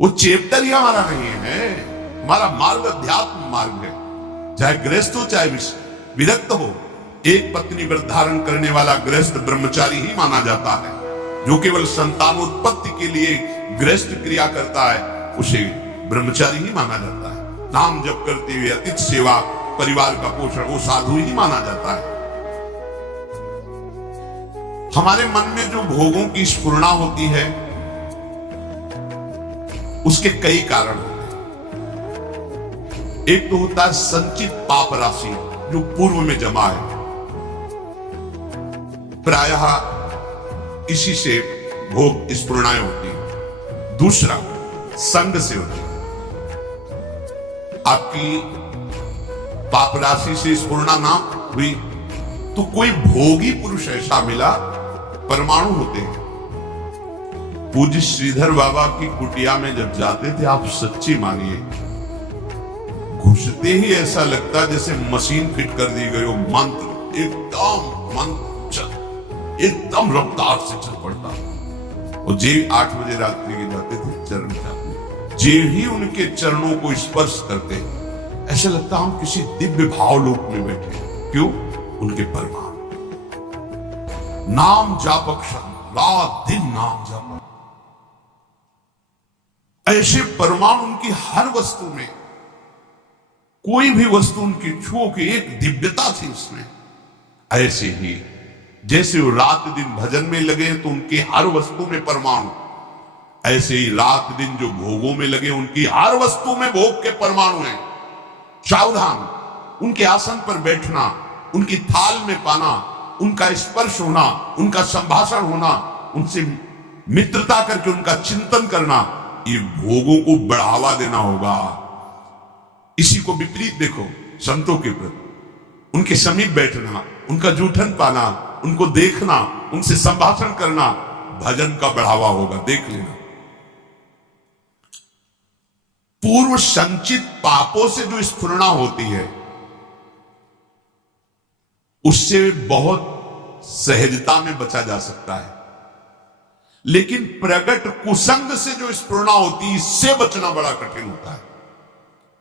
वो चैप्टर ही हमारा नहीं है। हमारा मार्ग अध्यात्म मार्ग है। चाहे गृहस्थ हो चाहे विरक्त हो, एक पत्नी व्रत धारण करने वाला गृहस्थ ब्रह्मचारी ही माना जाता है। जो केवल संतानोत्पत्ति के लिए गृहस्थ क्रिया करता है उसे ब्रह्मचारी ही माना जाता है। नाम जप करते हुए अतिथि सेवा, परिवार का पोषण, वो साधु ही माना जाता है। हमारे मन में जो भोगों की स्फुरणा होती है उसके कई कारण होते हैं। एक तो होता है संचित पाप राशि जो पूर्व में जमा है, प्रायः इसी से भोग स्फुरणाएं होती है। दूसरा संग से होती है। आपकी पाप राशि से स्फुरणा ना हुई तो कोई भोगी पुरुष ऐसा मिला, परमाणु होते हैं। पूज्य श्रीधर बाबा की कुटिया में जब जाते थे, आप सच्ची मानिए, घुसते ही ऐसा लगता जैसे मशीन फिट कर दी गई हो। मंत्र एकदम रफ्तार से चल पड़ता। और जे 8 बजे रात्रि के जाते थे चरण चाहते, जे ही उनके चरणों को स्पर्श करते ऐसा लगता हम किसी दिव्य भाव लोक में बैठे। क्यों? उनके परमाणु नाम जापक, रात दिन नाम जापक, ऐसे परमाणु उनकी हर वस्तु में, कोई भी वस्तु उनकी छुओ की एक दिव्यता थी उसमें। ऐसे ही जैसे वो रात दिन भजन में लगे तो उनकी हर वस्तु में परमाणु, ऐसे ही रात दिन जो भोगों में लगे उनकी हर वस्तु में भोग के परमाणु हैं। सावधान, उनके आसन पर बैठना, उनकी थाल में पाना, उनका स्पर्श होना, उनका संभाषण होना, उनसे मित्रता करके उनका चिंतन करना, ये भोगों को बढ़ावा देना होगा। इसी को विपरीत देखो, संतों के प्रति उनके समीप बैठना, उनका जूठन पाना, उनको देखना, उनसे संभाषण करना, भजन का बढ़ावा होगा। देख लेना। पूर्व संचित पापों से जो स्फुरणा होती है उससे बहुत सहजता में बचा जा सकता है, लेकिन प्रगट कुसंग से जो स्फुरणा होती है इससे बचना बड़ा कठिन होता है।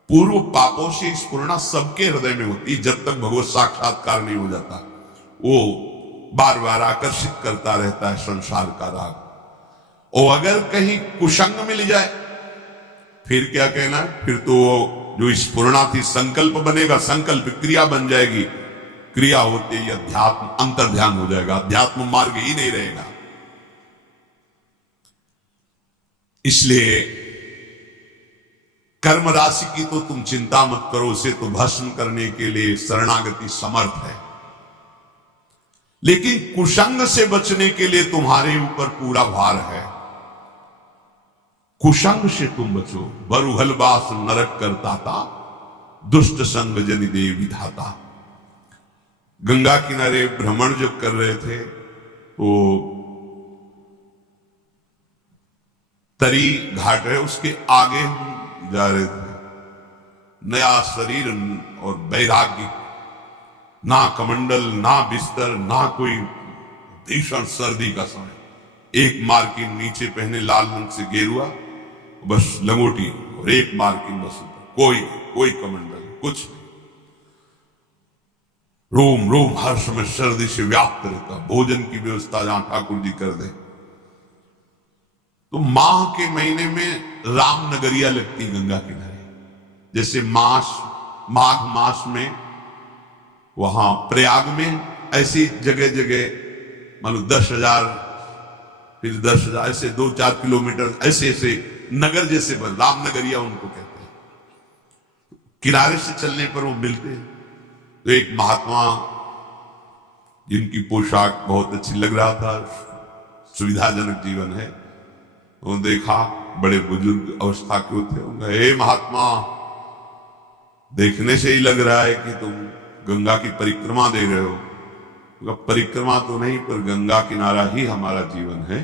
पूर्व पापों से स्फुरणा सबके हृदय में होती है जब तक भगवत साक्षात्कार नहीं हो जाता। वो बार बार आकर्षित करता रहता है संसार का राग। और अगर कहीं कुसंग मिल जाए फिर क्या कहना है? फिर तो जो स्फुरणा थी संकल्प बनेगा, संकल्प क्रिया बन जाएगी, क्रिया होते ही अध्यात्म अंतर्ध्यान हो जाएगा, अध्यात्म मार्ग ही नहीं रहेगा। इसलिए कर्म राशि की तो तुम चिंता मत करो, उसे तो भस्म करने के लिए शरणागति समर्थ है। लेकिन कुसंग से बचने के लिए तुम्हारे ऊपर पूरा भार है। कुसंग से तुम बचो। बरुहल बास नरक करता था, दुष्ट संग जनि दे विधाता। गंगा किनारे भ्रमण जब कर रहे थे तो तरी घाट है, उसके आगे हम जा रहे थे। नया शरीर और वैराग्य, ना कमंडल, ना बिस्तर, ना कोई भीषण सर्दी का समय। एक मार्किन नीचे पहने लाल रंग से गेरुआ, बस लंगोटी, और एक मार्किन बस ऊपर, कोई कमंडल कुछ नहीं। रोम रोम हर समय सर्दी से व्याप्त रहता। भोजन की व्यवस्था जहां ठाकुर जी कर दे। तो माह के महीने में राम नगरिया लगती गंगा किनारे। जैसे माघ मास में वहां प्रयाग में, ऐसी जगह जगह मान लो 10,000, फिर 10,000, ऐसे 2-4 किलोमीटर ऐसे ऐसे नगर जैसे बन, राम नगरिया उनको कहते हैं। किनारे से चलने पर वो मिलते हैं। तो एक महात्मा जिनकी पोशाक बहुत अच्छी लग रहा था, सुविधाजनक जीवन है, वो देखा, बड़े बुजुर्ग अवस्था के थे। उन्हें, हे महात्मा, देखने से ही लग रहा है कि तुम गंगा की परिक्रमा दे रहे हो। परिक्रमा तो नहीं, पर गंगा किनारा ही हमारा जीवन है।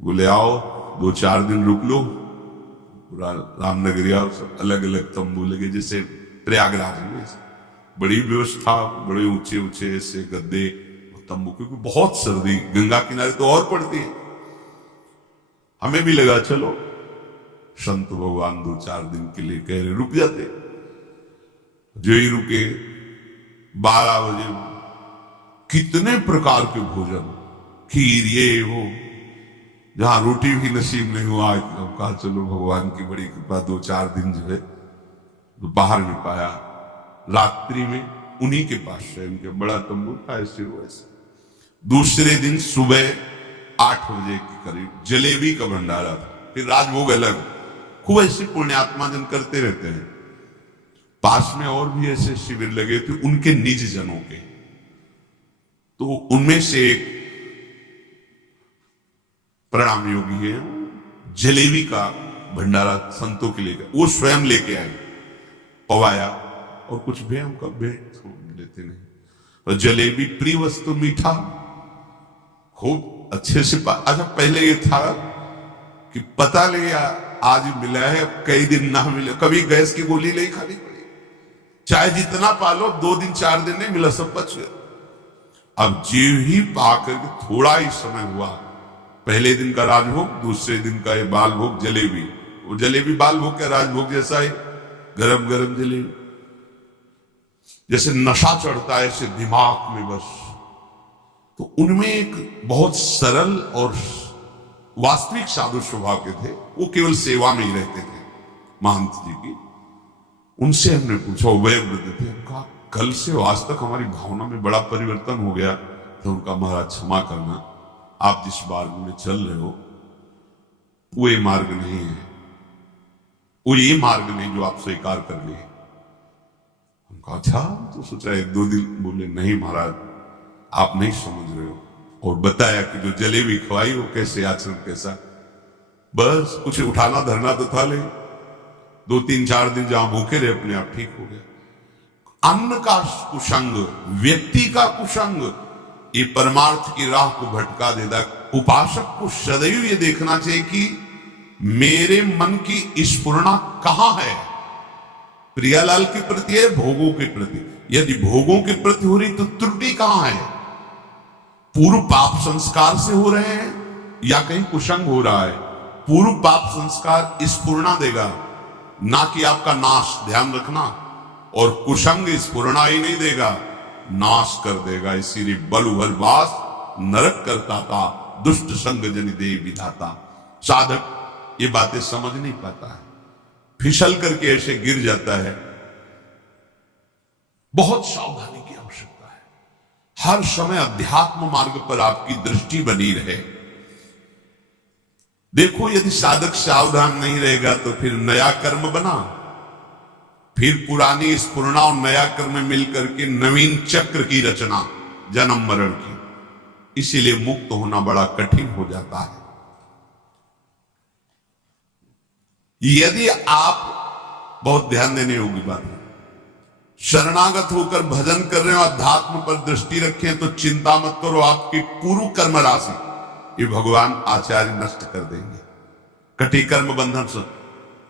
बोले आओ 2-4 दिन रुक लो। पूरा रामनगरिया सब अलग अलग तंबू लगे, जैसे प्रयागराज में बड़ी व्यवस्था, बड़े ऊंचे ऊंचे ऐसे गद्दे तंबू, क्योंकि बहुत सर्दी गंगा किनारे तो और पड़ती है। हमें भी लगा चलो संत भगवान 2-4 दिन के लिए कह रहे रुक जाते, जो ही रुके 12 बजे कितने प्रकार के भोजन, खीर, ये वो, जहां रोटी भी नसीब नहीं हुआ, कहा चलो भगवान की बड़ी कृपा 2-4 दिन जो है तो बाहर नहीं पाया। रात्रि में उन्हीं के पास शयन के, बड़ा तंबू था ऐसे वैसे। दूसरे दिन सुबह 8 बजे के करीब जलेबी का भंडारा था, फिर राजभोग अलग। खूब ऐसे पुण्यात्मा जन करते रहते हैं। पास में और भी ऐसे शिविर लगे थे उनके निज जनों के, तो उनमें से एक प्रणाम योगी है, जलेबी का भंडारा संतों के लिए, वो स्वयं लेके आए, पवाया, और कुछ भे हम कब भे लेते नहीं, और जलेबी प्रिय वस्तु, मीठा खूब अच्छे से अच्छा पहले ये था कि पता नहीं आज मिला है, अब कई दिन ना मिले, कभी गैस की गोली नहीं खानी पड़ी, चाहे जितना पालो 2 दिन 4 दिन नहीं मिला, सब बच गया। अब जीव ही पाकर के थोड़ा ही समय हुआ, पहले दिन का राजभोग, दूसरे दिन का ये बाल भोग जलेबी, वो जलेबी बाल भोग का राजभोग जैसा है, गरम गरम जलेबी, जैसे नशा चढ़ता है ऐसे दिमाग में बस। तो उनमें एक बहुत सरल और वास्तविक साधु स्वभाव के थे, वो केवल सेवा में ही रहते थे महंत जी की। उनसे हमने पूछा, वह वृद्ध थे, उनका कल से आज तक हमारी भावना में बड़ा परिवर्तन हो गया। तो उनका महाराज क्षमा करना, आप जिस मार्ग में चल रहे हो वो ये मार्ग नहीं है, वो ये मार्ग नहीं जो आप स्वीकार कर लिए। उनका अच्छा, तो सोचा 1-2 दिन, बोले नहीं महाराज आप नहीं समझ रहे हो, और बताया कि जो जलेबी खवाई वो कैसे आचरण कैसा, बस कुछ उठाना धरना तो था, ले 2-3-4 दिन जहां भूखे रहे अपने आप ठीक हो गया। अन्न का कुसंग, व्यक्ति का कुसंग, ये परमार्थ की राह को भटका देता। उपासक को सदैव ये देखना चाहिए कि मेरे मन की स्फुरना कहां है, प्रियालाल के प्रति है, भोगों के प्रति। यदि भोगों के प्रति हो रही तो त्रुटि कहां है, पूर्व पाप संस्कार से हो रहे हैं या कहीं कुसंग हो रहा है। पूर्व पाप संस्कार स्फुरना देगा, ना कि आपका नाश, ध्यान रखना, और कुसंग स्फुरना ही नहीं देगा, नाश कर देगा। इसीलिए बलुहर वास नरक करता था, दुष्ट संग जनि दे विधाता। साधक ये बातें समझ नहीं पाता है, फिसल करके ऐसे गिर जाता है। बहुत सावधानी की आवश्यकता है, हर समय अध्यात्म मार्ग पर आपकी दृष्टि बनी रहे। देखो यदि साधक सावधान नहीं रहेगा तो फिर नया कर्म बना, फिर पुरानी स्फुरना और नया कर्म मिलकर के नवीन चक्र की रचना, जन्म मरण की। इसीलिए मुक्त होना बड़ा कठिन हो जाता है। यदि आप, बहुत ध्यान देने योग्य बात है, शरणागत होकर भजन कर रहे हो, अध्यात्म पर दृष्टि रखें तो चिंता मत करो, आपकी पूर्व कर्म राशि ये भगवान आचार्य नष्ट कर देंगे, कटी कर्म बंधन से।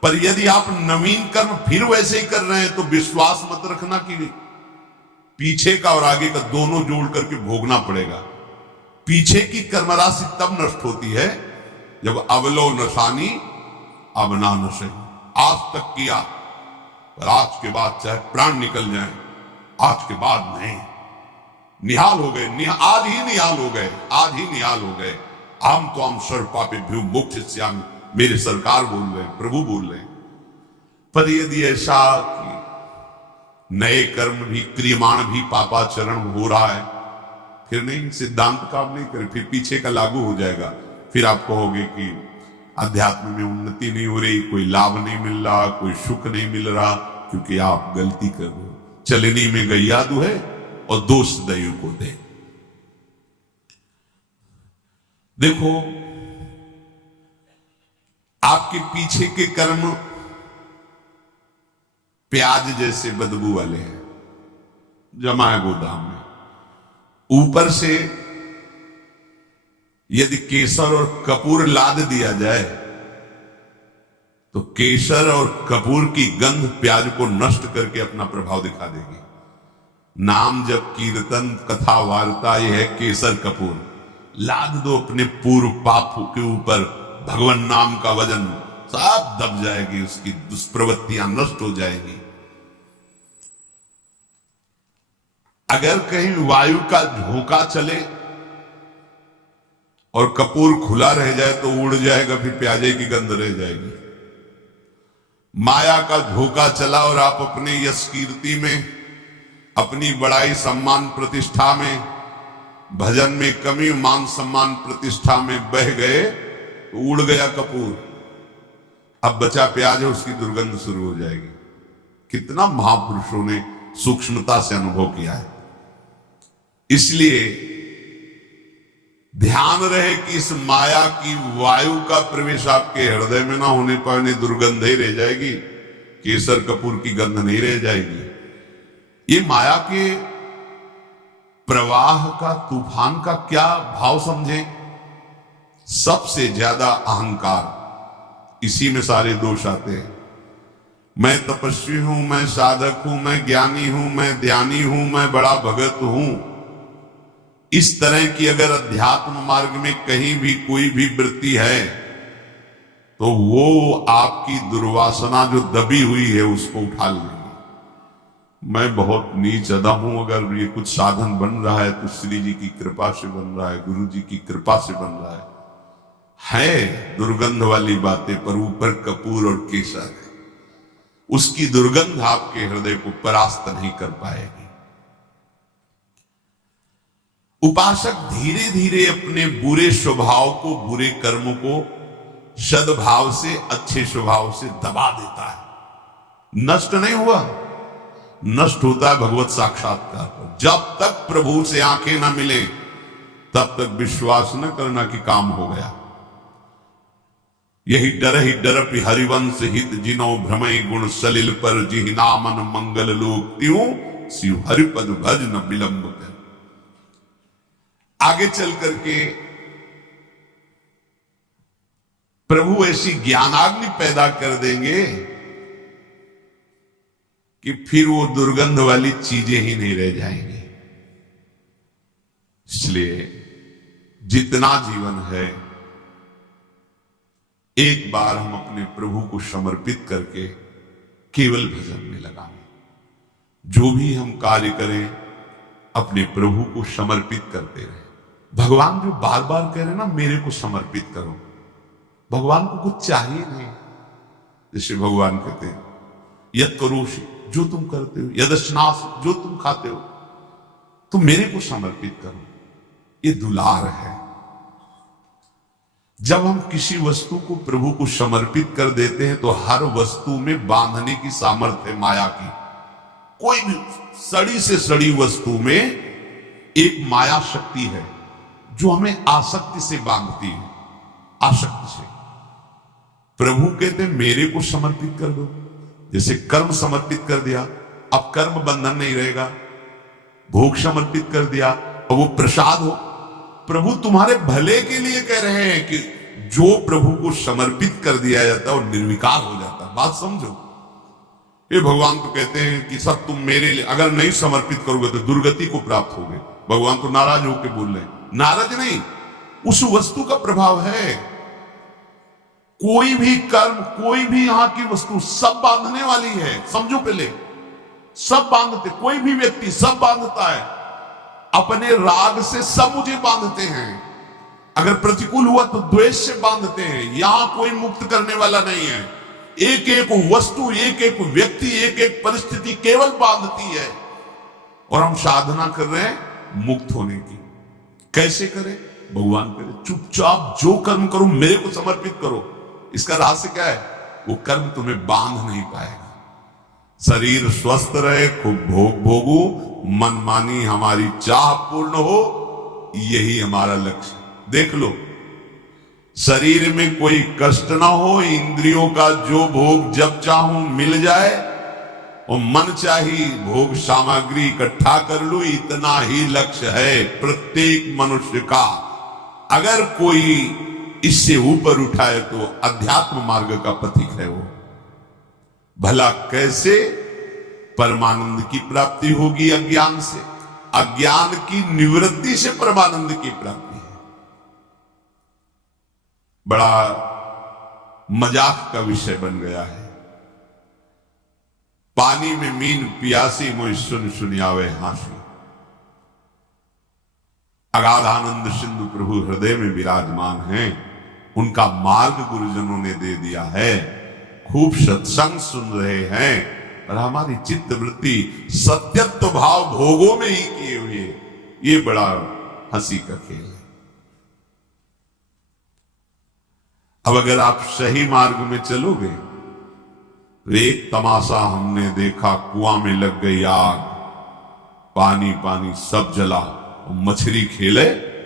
पर यदि आप नवीन कर्म फिर वैसे ही कर रहे हैं तो विश्वास मत रखना कि पीछे का और आगे का दोनों जोड़ करके भोगना पड़ेगा। पीछे की कर्म राशि तब नष्ट होती है जब अवलो नशानी अब ना नशे, आज तक किया पर आज के बाद चाहे प्राण निकल जाए, आज के बाद नहीं, निहाल हो गए, आज ही निहाल हो गए, आज ही निहाल हो गए। हम तो हम सर्व पापे भ्यू मोक्ष श्याम, मेरे सरकार बोल रहे हैं, प्रभु बोल रहे हैं। पर यदि ऐसा कि नए कर्म भी, क्रियमाण भी पापाचरण हो रहा है, फिर नहीं, सिद्धांत काम नहीं करे, फिर पीछे का लागू हो जाएगा। फिर आप कहोगे कि अध्यात्म में उन्नति नहीं हो रही, कोई लाभ नहीं मिल रहा, कोई सुख नहीं मिल रहा, क्योंकि आप गलती कर रहे हो। चलनी में गैया दुहे और दोष दैव को दे। देखो आपके पीछे के कर्म प्याज जैसे बदबू वाले हैं, जमा है गोदाम में। ऊपर से यदि केसर और कपूर लाद दिया जाए तो केसर और कपूर की गंध प्याज को नष्ट करके अपना प्रभाव दिखा देगी। नाम जब कीर्तन कथा वार्ता यह है केसर कपूर, लाद दो अपने पूर्व पाप के ऊपर भगवान नाम का वजन, सब दब जाएगी, उसकी दुष्प्रवृत्तियां नष्ट हो जाएगी। अगर कहीं वायु का झोंका चले और कपूर खुला रह जाए तो उड़ जाएगा, फिर प्याजे की गंध रह जाएगी। माया का झोंका चला और आप अपने यश कीर्ति में, अपनी बड़ाई सम्मान प्रतिष्ठा में, भजन में कमी, मान सम्मान प्रतिष्ठा में बह गए तो उड़ गया कपूर। अब बचा प्याज है, उसकी दुर्गंध शुरू हो जाएगी। कितना महापुरुषों ने सूक्ष्मता से अनुभव किया है। इसलिए ध्यान रहे कि इस माया की वायु का प्रवेश आपके हृदय में ना होने पर नहीं दुर्गंध ही रह जाएगी, केसर कपूर की गंध नहीं रह जाएगी। ये माया के प्रवाह का, तूफान का क्या भाव समझें? सबसे ज्यादा अहंकार, इसी में सारे दोष आते हैं। मैं तपस्वी हूं, मैं साधक हूं, मैं ज्ञानी हूं, मैं ध्यानी हूं, मैं बड़ा भगत हूं। इस तरह की अगर अध्यात्म मार्ग में कहीं भी कोई भी वृत्ति है तो वो आपकी दुर्वासना जो दबी हुई है उसको उठा लेगी। मैं बहुत नीच अदा हूं, अगर ये कुछ साधन बन रहा है तो श्री जी की कृपा से बन रहा है, गुरु जी की कृपा से बन रहा है दुर्गंध वाली बातें, पर ऊपर कपूर और केसर है। उसकी दुर्गंध आपके हृदय को परास्त नहीं कर पाएगी। उपासक धीरे धीरे अपने बुरे स्वभाव को, बुरे कर्मों को सद्भाव से, अच्छे स्वभाव से दबा देता है। नष्ट नहीं हुआ, नष्ट होता है भगवत साक्षात्कार पर। जब तक प्रभु से आंखें ना मिले तब तक विश्वास न करना कि काम हो गया। यही डर हरिवंश हित जिनो भ्रमय गुण सलिल पर, जिहि नामन मंगल लोक त्यों शिव हरिपद भज न विलंब कर। आगे चल करके प्रभु ऐसी ज्ञानाग्नि पैदा कर देंगे कि फिर वो दुर्गंध वाली चीजें ही नहीं रह जाएंगी। इसलिए जितना जीवन है एक बार हम अपने प्रभु को समर्पित करके केवल भजन में लगाएं। जो भी हम कार्य करें अपने प्रभु को समर्पित करते रहे। भगवान जो बार बार कह रहे ना मेरे को समर्पित करो, भगवान को कुछ चाहिए नहीं। जैसे भगवान कहते हैं यद करोषि, जो तुम करते हो, यदस्नास, जो तुम खाते हो, तुम मेरे को समर्पित करो। ये दुलार है। जब हम किसी वस्तु को प्रभु को समर्पित कर देते हैं तो हर वस्तु में बांधने की सामर्थ्य है माया की। कोई भी सड़ी से सड़ी वस्तु में एक माया शक्ति है जो हमें आसक्ति से बांधती है, आसक्ति से। प्रभु कहते हैं मेरे को समर्पित कर दो। जैसे कर्म समर्पित कर दिया, अब कर्म बंधन नहीं रहेगा। भोग समर्पित कर दिया, अब वो प्रसाद हो। प्रभु तुम्हारे भले के लिए कह रहे हैं कि जो प्रभु को समर्पित कर दिया जाता है वो निर्विकार हो जाता है। बात समझो। ये भगवान तो कहते हैं कि सब तुम मेरे लिए, अगर नहीं समर्पित करोगे तो दुर्गति को प्राप्त होगे। भगवान तो नाराज होकर बोल रहे हैं। नाराज नहीं, उस वस्तु का प्रभाव है। कोई भी कर्म, कोई भी यहां की वस्तु सब बांधने वाली है। समझो पहले, सब बांधते, कोई भी व्यक्ति सब बांधता है। अपने राग से सब मुझे बांधते हैं। अगर प्रतिकूल हुआ तो द्वेष से बांधते हैं। यहां कोई मुक्त करने वाला नहीं है। एक एक वस्तु, एक एक व्यक्ति, एक एक परिस्थिति केवल बांधती है। और हम साधना कर रहे हैं मुक्त होने की। कैसे करें? भगवान करे चुपचाप जो कर्म करो मेरे को समर्पित करो। इसका रहस्य क्या है? वो कर्म तुम्हें बांध नहीं पाएगा। शरीर स्वस्थ रहे, खूब भोग भोगो, मनमानी हमारी चाह पूर्ण हो, यही हमारा लक्ष्य। देख लो, शरीर में कोई कष्ट ना हो, इंद्रियों का जो भोग जब चाहूं मिल जाए और मन चाहिए भोग सामग्री इकट्ठा कर लूं, इतना ही लक्ष्य है प्रत्येक मनुष्य का। अगर कोई इससे ऊपर उठाए तो अध्यात्म मार्ग का पथिक है वो। भला कैसे परमानंद की प्राप्ति होगी? अज्ञान से। अज्ञान की निवृत्ति से परमानंद की प्राप्ति है। बड़ा मजाक का विषय बन गया है। पानी में मीन पियासी मोहि सुन सुनियावे हासी। अगाध आनंद सिंधु प्रभु हृदय में विराजमान हैं, उनका मार्ग गुरुजनों ने दे दिया है। खूब सत्संग सुन रहे हैं, पर हमारी चित्त वृत्ति सत्यत्व भाव भोगों में ही किए हुए, ये बड़ा हंसी का खेल है। अब अगर आप सही मार्ग में चलोगे तो एक तमाशा हमने देखा, कुआं में लग गई आग, पानी पानी सब जला, मछली खेले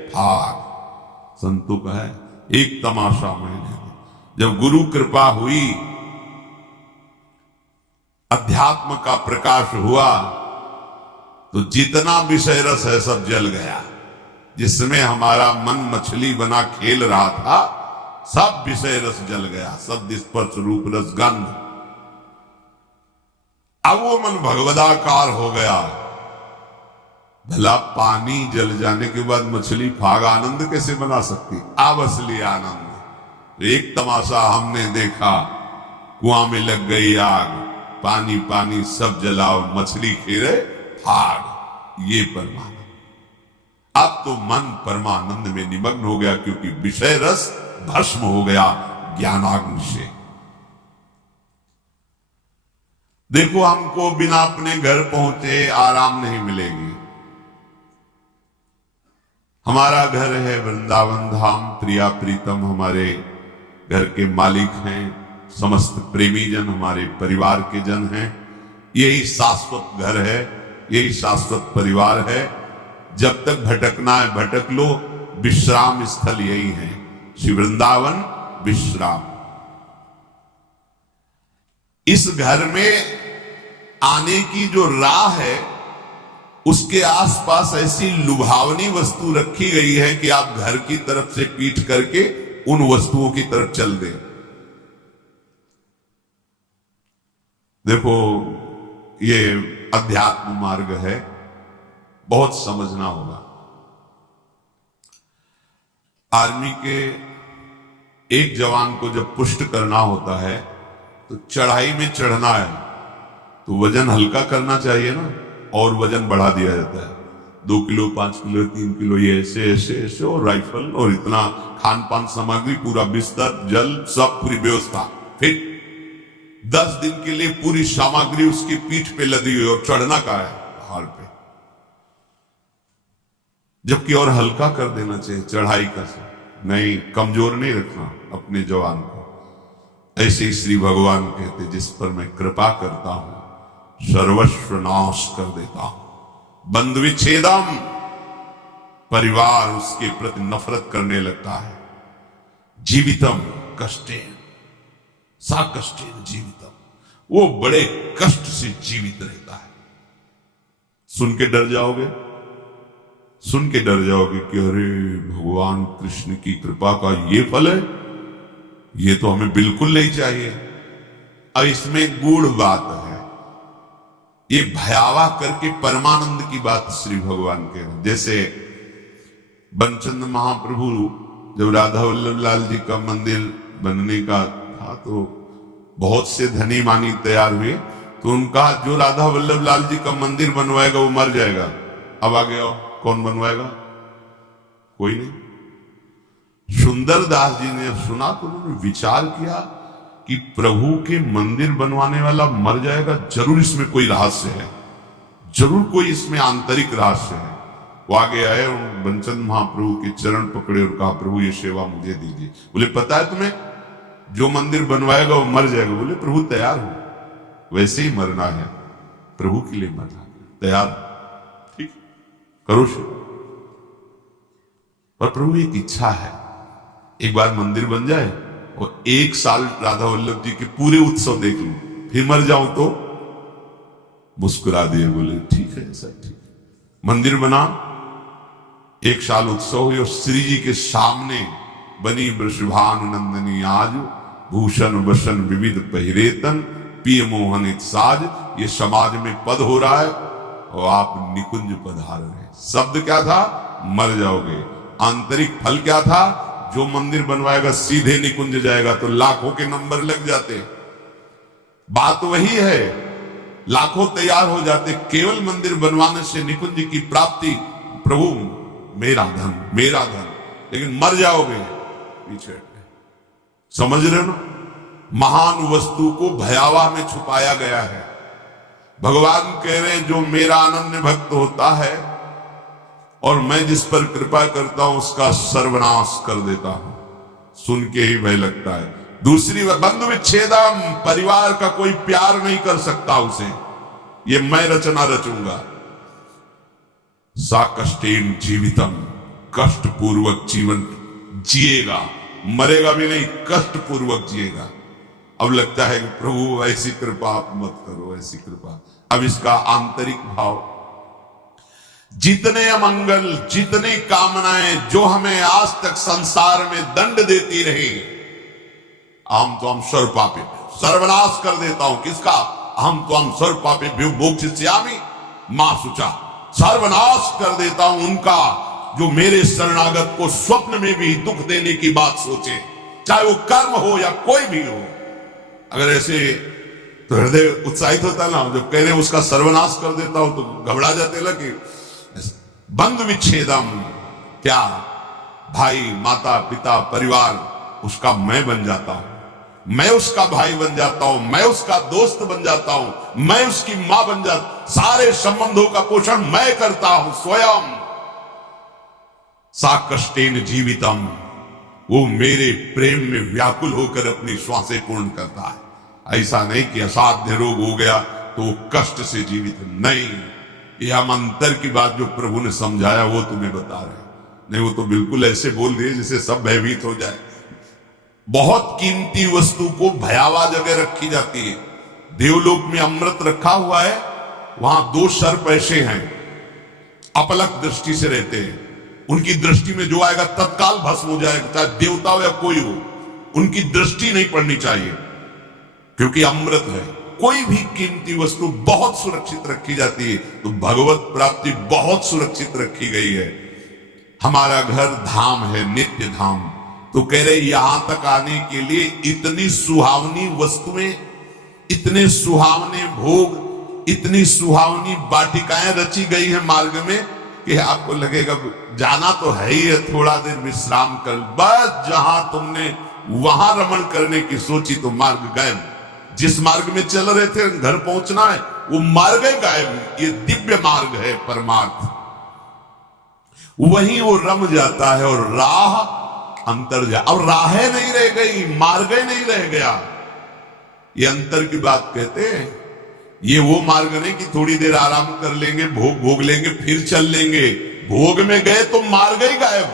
भाग। संतों का है एक तमाशा मैंने, जब गुरु कृपा हुई, अध्यात्म का प्रकाश हुआ, तो जितना विषय रस है सब जल गया। जिसमें हमारा मन मछली बना खेल रहा था, सब विषय रस जल गया, शब्द स्पर्श रूप रस गंध। अब वो मन भगवदाकार हो गया। भला पानी जल जाने के बाद मछली फाग आनंद कैसे बना सकती? अब असली आनंद। एक तमाशा हमने देखा, कुआं में लग गई आग, पानी पानी सब जलाओ, मछली खेले भाग। ये परमानंद। अब तो मन परमानंद में निमग्न हो गया, क्योंकि विषय रस भस्म हो गया ज्ञानाग्नि से। देखो, हमको बिना अपने घर पहुंचे आराम नहीं मिलेगी। हमारा घर है वृंदावन धाम, प्रिया प्रीतम हमारे घर के मालिक हैं, समस्त प्रेमी जन हमारे परिवार के जन हैं। यही शाश्वत घर है, यही शाश्वत परिवार है। जब तक भटकना है भटक लो, विश्राम स्थल यही है, श्री वृंदावन विश्राम। इस घर में आने की जो राह है, उसके आसपास ऐसी लुभावनी वस्तु रखी गई है कि आप घर की तरफ से पीठ करके उन वस्तुओं की तरफ चल दें। देखो, ये अध्यात्म मार्ग है, बहुत समझना होगा। आर्मी के एक जवान को जब पुष्ट करना होता है, तो चढ़ाई में चढ़ना है तो वजन हल्का करना चाहिए ना, और वजन बढ़ा दिया जाता है। 2 किलो 5 किलो 3 किलो, ये ऐसे ऐसे ऐसे, और राइफल और इतना खान पान सामग्री, पूरा बिस्तर, जल, सब पूरी व्यवस्था। फिर 10 दिन के लिए पूरी सामग्री उसकी पीठ पे लदी हुई, और चढ़ना का है पहाड़ पे। जबकि और हल्का कर देना चाहिए चढ़ाई का, नहीं, कमजोर नहीं रखना अपने जवान को। ऐसे ही श्री भगवान कहते, जिस पर मैं कृपा करता हूं सर्वस्व नाश कर देता हूं। बंधु विच्छेदम, परिवार उसके प्रति नफरत करने लगता है। जीवितम कष्टेन सा कष्टेन जीवितम, वो बड़े कष्ट से जीवित रहता है। सुन के डर जाओगे, सुन के डर जाओगे कि अरे भगवान कृष्ण की कृपा का ये फल है, ये तो हमें बिल्कुल नहीं चाहिए। अब इसमें गूढ़ बात है, ये भयावा करके परमानंद की बात श्री भगवान के। जैसे बनचंद महाप्रभु जब राधा वल्लभ लाल जी का मंदिर बनने का था, तो बहुत से धनी मानी तैयार हुए, तो उनका जो राधा वल्लभ लाल जी का मंदिर बनवाएगा वो मर जाएगा। अब आगे आओ, कौन बनवाएगा? कोई नहीं। सुंदर दास जी ने सुना तो उन्होंने विचार किया कि प्रभु के मंदिर बनवाने वाला मर जाएगा, जरूर इसमें कोई रहस्य है, जरूर कोई इसमें आंतरिक रहस्य है। वो आगे आए और बनचंद महाप्रभु के चरण पकड़े और कहा, प्रभु ये सेवा मुझे दीजिए। बोले, पता है तुम्हें, जो मंदिर बनवाएगा वो मर जाएगा। बोले, प्रभु तैयार हो, वैसे ही मरना है, प्रभु के लिए मरना है, तैयार, ठीक, करो सेवा। पर प्रभु एक इच्छा है, एक बार मंदिर बन जाए और 1 साल राधा वल्लभ जी के पूरे उत्सव देख लूं, फिर मर जाऊं तो। मुस्कुरा दिए, बोले ठीक है, ऐसा ठीक। मंदिर बना, 1 साल उत्सव हुई, और श्री जी के सामने बनी वृषभानु नंदनी आज, भूषण वसन विविध पहिरेतन, पिय मोहनित साज। ये समाज में पद हो रहा है और आप निकुंज पधार रहे। शब्द क्या था? मर जाओगे। आंतरिक फल क्या था? जो मंदिर बनवाएगा सीधे निकुंज जाएगा, तो लाखों के नंबर लग जाते। बात वही है, लाखों तैयार हो जाते, केवल मंदिर बनवाने से निकुंज की प्राप्ति। प्रभु मेरा धन, मेरा धन, लेकिन मर जाओगे पीछे। समझ रहे हो ना, महान वस्तु को भयावह में छुपाया गया है। भगवान कह रहे हैं जो मेरा अनन्य भक्त होता है और मैं जिस पर कृपा करता हूं उसका सर्वनाश कर देता हूं। सुन के ही भय लगता है। दूसरी बंधु विच्छेदम, परिवार का कोई प्यार नहीं कर सकता उसे, ये मैं रचना रचूंगा। सा कष्टेन जीवितम, कष्ट पूर्वक जीवन जिएगा, मरेगा भी नहीं, कष्ट पूर्वक जिएगा। अब लगता है कि प्रभु ऐसी कृपा आप मत करो, ऐसी कृपा। अब इसका आंतरिक भाव, जितने अमंगल, जितनी कामनाएं जो हमें आज तक संसार में दंड देती रही, हम तो हम सर्व पापी सर्वनाश कर देता हूं। किसका? हम तो हम सर्व पापी मोक्षयिष्यामि मां शुचा, सर्वनाश कर देता हूं उनका जो मेरे शरणागत को स्वप्न में भी दुख देने की बात सोचे, चाहे वो कर्म हो या कोई भी हो। अगर ऐसे तो हृदय उत्साहित होता है ना, जब कह रहे उसका सर्वनाश कर देता हूं तो घबरा जाते ना कि बंधु विच्छेदम, क्या भाई माता पिता परिवार उसका मैं बन जाता हूं, मैं उसका भाई बन जाता हूं, मैं उसका दोस्त बन जाता हूं, मैं उसकी मां बन जाता, सारे संबंधों का पोषण मैं करता हूं स्वयं। सा कष्टेन जीवितम, वो मेरे प्रेम में व्याकुल होकर अपनी श्वासें पूर्ण करता है। ऐसा नहीं कि असाध्य रोग हो गया तो वो कष्ट से जीवित नहीं। यह हम अंतर की बात जो प्रभु ने समझाया वो तुम्हें बता रहे, नहीं वो तो बिल्कुल ऐसे बोल दिए जिससे सब भयभीत हो जाए। बहुत कीमती वस्तु को भयावह जगह रखी जाती है। देवलोक में अमृत रखा हुआ है, वहां 2 सर्प ऐसे हैं, अपलक दृष्टि से रहते हैं। उनकी दृष्टि में जो आएगा तत्काल भस्म हो जाएगा, चाहे देवता हो या कोई हो, उनकी दृष्टि नहीं पड़नी चाहिए, क्योंकि अमृत है। कोई भी कीमती वस्तु बहुत सुरक्षित रखी जाती है, तो भगवत प्राप्ति बहुत सुरक्षित रखी गई है। हमारा घर धाम है, नित्य धाम। तो कह रहे यहां तक आने के लिए इतनी सुहावनी वस्तुएं, इतने सुहावने भोग, इतनी सुहावनी वाटिकाएं रची गई है मार्ग में कि आपको लगेगा जाना तो है ही है, थोड़ा देर विश्राम कर, बस जहां तुमने वहां रमण करने की सोची तो मार्ग गायब। जिस मार्ग में चल रहे थे घर पहुंचना है, वो मार्ग ही गायब। ये दिव्य मार्ग है परमार्थ, वहीं वो रम जाता है और राह अंतर जा। अब राहें नहीं रह गई, मार्ग ही नहीं रह गया। ये अंतर की बात कहते हैं। ये वो मार्ग नहीं कि थोड़ी देर आराम कर लेंगे, भोग भोग लेंगे, फिर चल लेंगे। भोग में गए तो मार्ग ही गायब,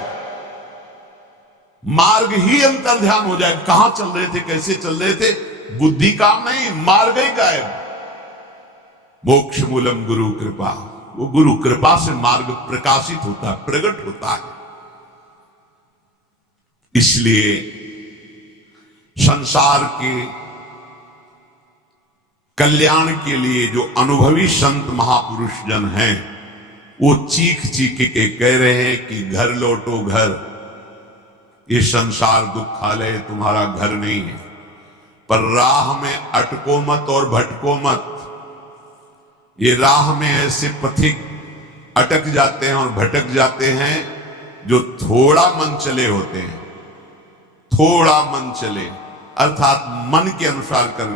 मार्ग ही अंतर ध्यान हो जाए। कहां चल रहे थे, कैसे चल रहे थे, बुद्धि काम नहीं, मार्ग ही गायब। मोक्ष मूलम गुरु कृपा, वो गुरु कृपा से मार्ग प्रकाशित होता है, प्रकट होता है। इसलिए संसार के कल्याण के लिए जो अनुभवी संत महापुरुष जन हैं, वो चीख चीख के कह रहे हैं कि घर लौटो घर, ये संसार दुखालय तुम्हारा घर नहीं है। पर राह में अटको मत और भटको मत। ये राह में ऐसे पथिक अटक जाते हैं और भटक जाते हैं जो थोड़ा मन चले होते हैं। थोड़ा मन चले अर्थात मन के अनुसार कर।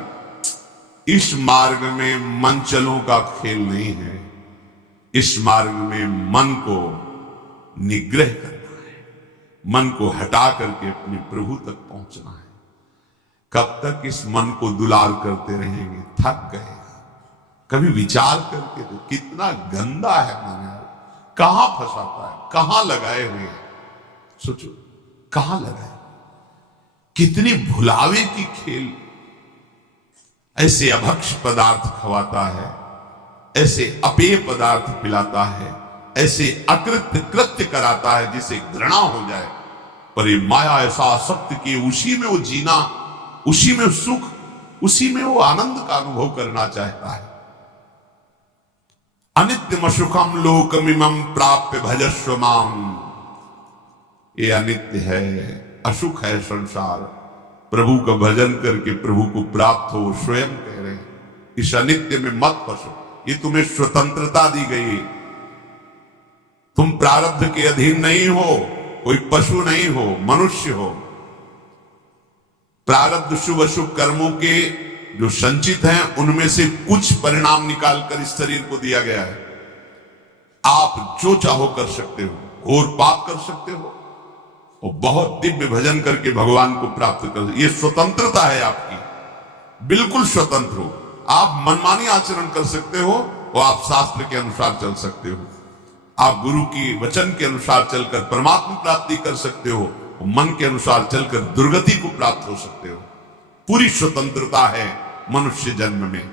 इस मार्ग में मनचलों का खेल नहीं है। इस मार्ग में मन को निग्रह करना है, मन को हटा करके अपने प्रभु तक पहुंचना है। कब तक इस मन को दुलार करते रहेंगे, थक गए। कभी विचार करके तो कितना गंदा है मन यार, कहां फंसाता है, कहां लगाए हुए हैं। सोचो कहां लगाए, कितनी भुलावे की खेल। ऐसे अभक्ष पदार्थ खवाता है, ऐसे अपेय पदार्थ पिलाता है, ऐसे अकृत्य कृत्य कराता है जिसे घृणा हो जाए। पर ये माया ऐसा आसक्त कि उसी में वो जीना, उसी में सुख, उसी में वो आनंद का अनुभव करना चाहता है। अनित्यम सुखम लोकमिमं प्राप्य भजस्व माम, ये अनित्य है, अशुक है संसार, प्रभु का भजन करके प्रभु को प्राप्त हो। स्वयं कह रहे हैं इस अनित्य में मत फंसो, ये तुम्हें स्वतंत्रता दी गई। तुम प्रारब्ध के अधीन नहीं हो, कोई पशु नहीं हो, मनुष्य हो। प्रारब्ध शुभ अशुभ कर्मों के जो संचित हैं उनमें से कुछ परिणाम निकालकर इस शरीर को दिया गया है। आप जो चाहो कर सकते हो, घोर पाप कर सकते हो और बहुत दिव्य भजन करके भगवान को प्राप्त कर, ये स्वतंत्रता है आपकी, बिल्कुल स्वतंत्र हो। आप मनमानी आचरण कर सकते हो और आप शास्त्र के अनुसार चल सकते हो। आप गुरु की वचन के अनुसार चलकर परमात्मा प्राप्ति कर सकते हो, मन के अनुसार चलकर दुर्गति को प्राप्त हो सकते हो। पूरी स्वतंत्रता है मनुष्य जन्म में।